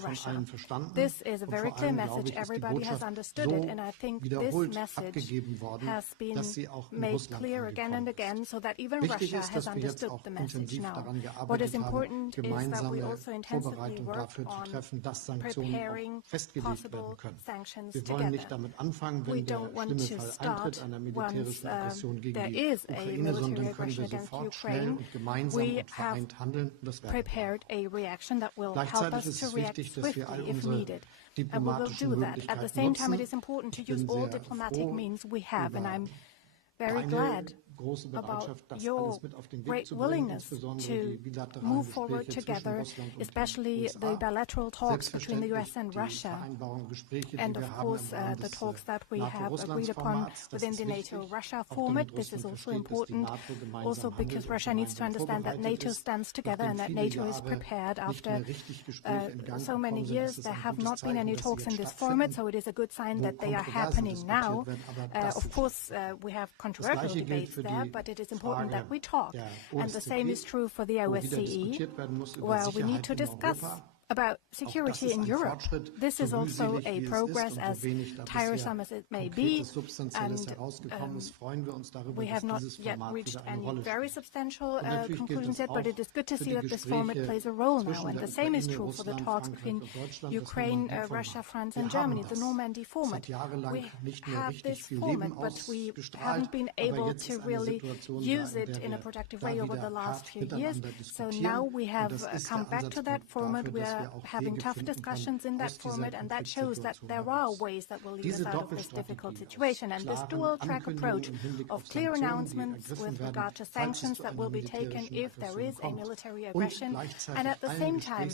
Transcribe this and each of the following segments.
for Russia. This is a very clear message. Everybody has understood it, and I think this message has been made clear again and again, so that even Russia has understood the message now. What is important is that we also intensively work on preparing possible sanctions together. We don't want to start once there is a military aggression against Ukraine. We have prepared a reaction that will help us to react swiftly if needed. And we will do that. At the same time, it is important to use all diplomatic means we have, and I'm very glad about your great willingness to move forward together, especially the bilateral talks between the US and Russia, and of course the talks that we have agreed upon within the NATO-Russia format. This is also important, also because Russia needs to understand that NATO stands together and that NATO is prepared. After so many years, there have not been any talks in this format, so it is a good sign that they are happening now. Of course, we have controversial debates there, but it is important that we talk. And the same is true for the OSCE, where we need to discuss about security in Europe. This is also a progress, as tiresome as it may be, and we have not yet reached any very substantial conclusions yet, but it is good to see that this format plays a role now. And the same is true for the talks between Ukraine, Russia, France and Germany, the Normandy format. We have this format, but we haven't been able to really use it in a productive way over the last few years. So now we have come back to that format. We are having tough discussions in that format, and that shows that there are ways that will lead us out of this difficult situation. And this dual-track approach of clear announcements with regard to sanctions that will be taken if there is a military aggression, and at the same time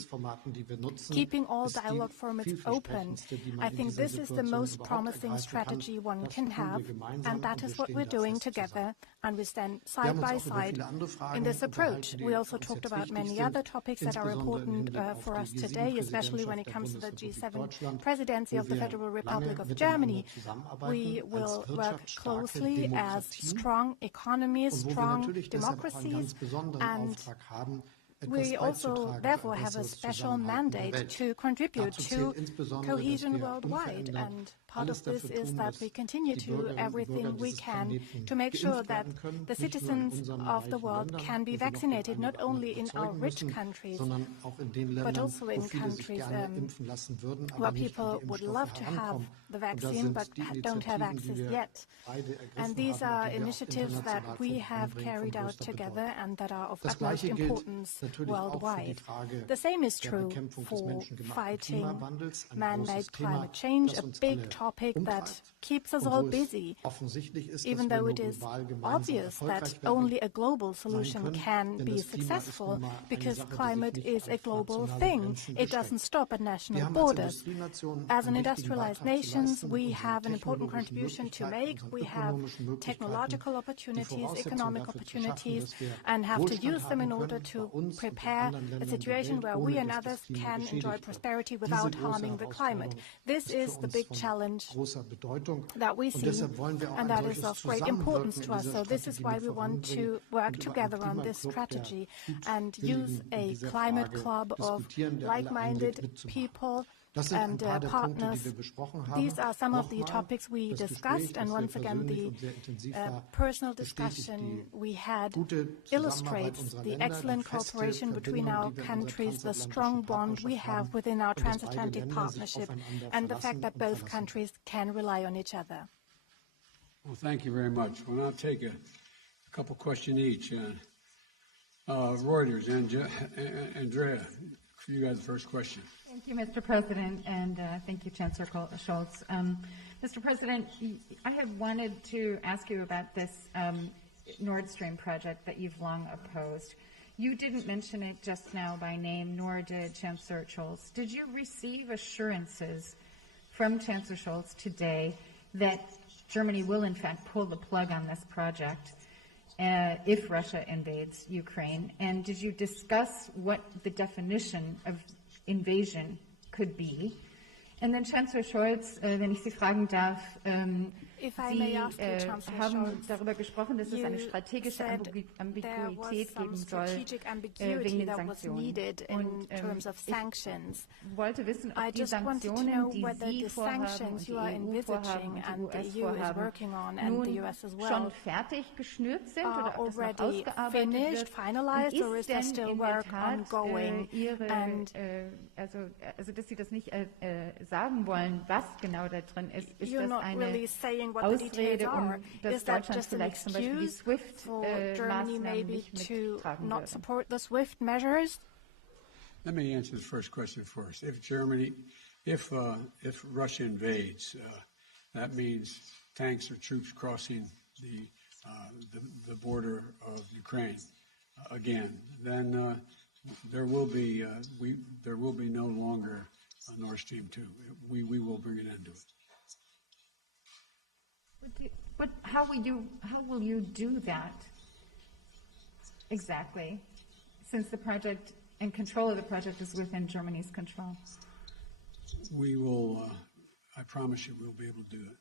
keeping all dialogue formats open, I think this is the most promising strategy one can have, and that is what we're doing together, and we stand side by side in this approach. We also talked about many other topics that are important for us today, especially when it comes to the G7 presidency of the Federal Republic of Germany. We will work closely as strong economies, strong democracies, and we also, therefore, have a special mandate to contribute to cohesion worldwide. And part of this is that we continue to do everything we can to make sure that the citizens of the world can be vaccinated, not only in our rich countries, but also in countries where people would love to have the vaccine but don't have access yet. And these are initiatives that we have carried out together and that are of utmost importance worldwide. The same is true for fighting man-made climate change, a big topic that keeps us all busy, even though it is obvious that only a global solution can be successful, because climate is a global thing. It doesn't stop at national borders. As an industrialized nations, we have an important contribution to make. We have technological opportunities, economic opportunities, and have to use them in order to prepare a situation where we and others can enjoy prosperity without harming the climate. This is the big challenge that we see, and that is of great importance to us. So this is why we want to work together on this strategy and use a climate club of like-minded people and partners. These are some of the topics we discussed, and once again the personal discussion we had illustrates the excellent cooperation between our countries, the strong bond we have within our transatlantic partnership, and the fact that both countries can rely on each other. Well, thank you very much. We'll now take a couple questions each. Reuters, Andrea, you got the first question. Thank you, Mr. President, and thank you, Chancellor Scholz. Mr. President, I had wanted to ask you about this Nord Stream project that you've long opposed. You didn't mention it just now by name, nor did Chancellor Scholz. Did you receive assurances from Chancellor Scholz today that Germany will, in fact, pull the plug on this project if Russia invades Ukraine? And did you discuss what the definition of invasion could be? And then Chancellor Scholz, wenn ich Sie fragen darf, If I may ask you, Sie Chancellor haben Scholz, darüber gesprochen, dass es eine you strategische said there Ambiguität was some geben soll strategic wegen ambiguity den that was Sanktionen. needed in Und terms of sanctions. ich wollte wissen, I ob die just wanted to know Sanktionen, die whether Sie the vorhaben sanctions und die you are EU vorhaben envisaging und die and the US EU is vorhaben, working on and the nun US as well schon fertig geschnürt sind oder are ob das noch already ausgearbeitet finished, wird. finalized, Und or is ist there denn still in der work Tat ongoing? And also dass Sie das nicht sagen wollen, was genau da drin ist you're das not eine really saying what the details Ausrede, are. dass Is that Deutschland just an vielleicht zum Beispiel die excuse for Germany SWIFT-Maßnahmen maybe nicht to mittragen not würde? support the SWIFT measures? Let me answer the first question first. If Russia invades, that means tanks or troops crossing the border of Ukraine again. Then there will be no longer a Nord Stream 2. We will bring an end to it. But how will you do that exactly, since the project and control of the project is within Germany's control? We will, I promise you, we'll be able to do it.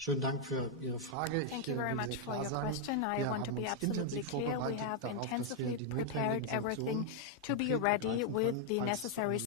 Schönen Dank für Ihre Frage. Thank you very much for your question. I want to be absolutely clear. We have intensively prepared everything to be ready with the necessary